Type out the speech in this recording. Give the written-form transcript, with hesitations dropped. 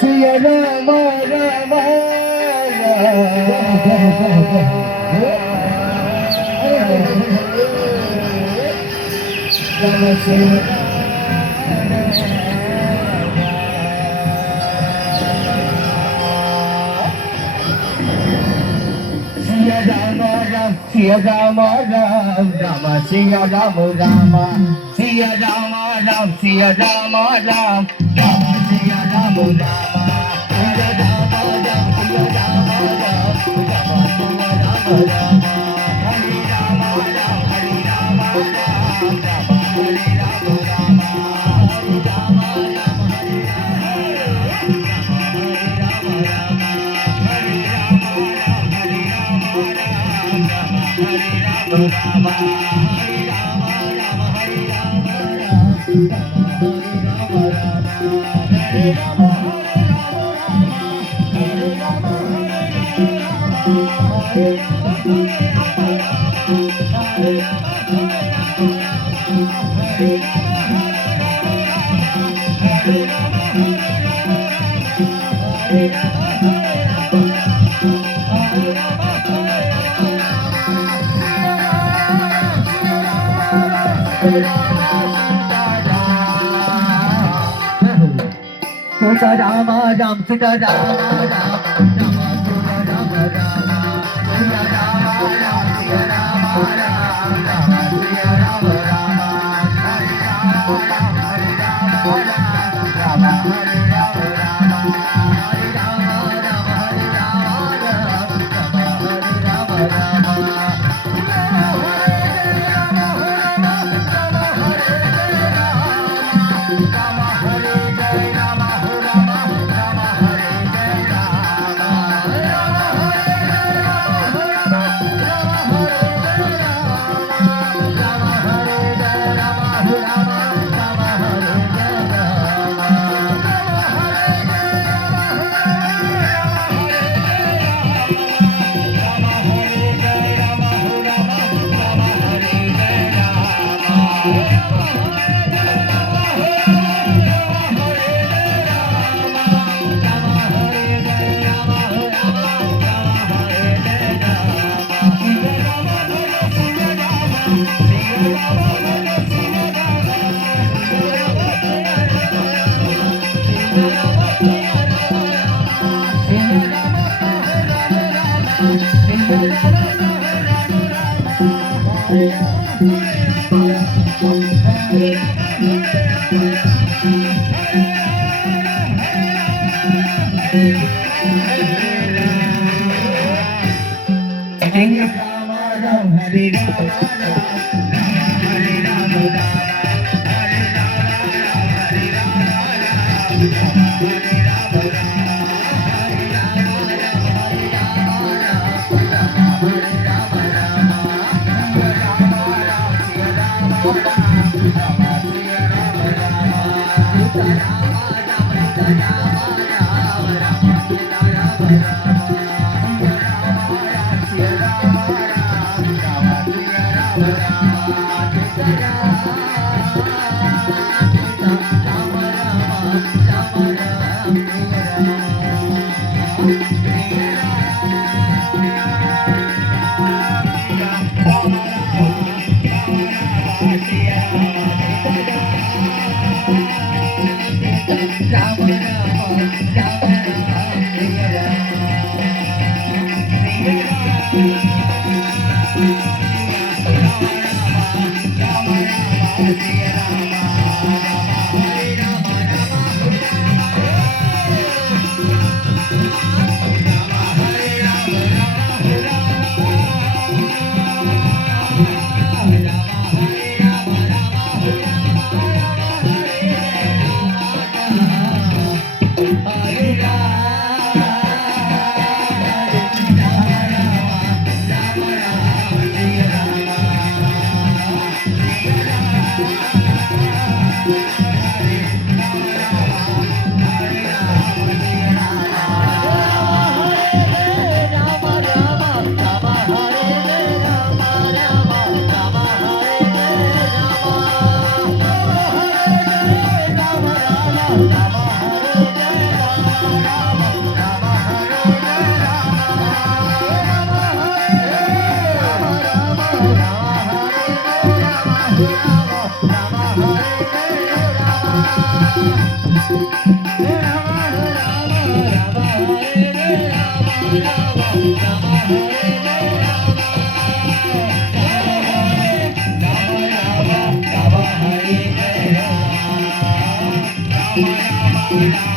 Siya Ram Ram Ram Siya Siya Rama Ram Rama Siya Rama Rama Siya Rama Ram Siya Rama Ram Rama Siya Rama Rama Siya Rama Ram Siya Rama Ram Rama Siya Rama Rama Hari Rama Ram Hari Rama Ram Rama Hari Rama Rama Hari Rama Ram Hari Rama Rama Hari Rama Ram Hari Rama Ram Hare Rama Rama Hare Rama Rama Hare Rama Rama Hare Sita Rama Ram Sita Rama Ram Rama Sita Rama Rama Sita Rama Ram Sita Rama Ram Rama Sita Rama Rama Hari Rama Ram Hari Rama Ram Rama Hari Rama Rama Hari Rama Ram Hari Rama Ram Rama Hari Rama Rama Hare Rama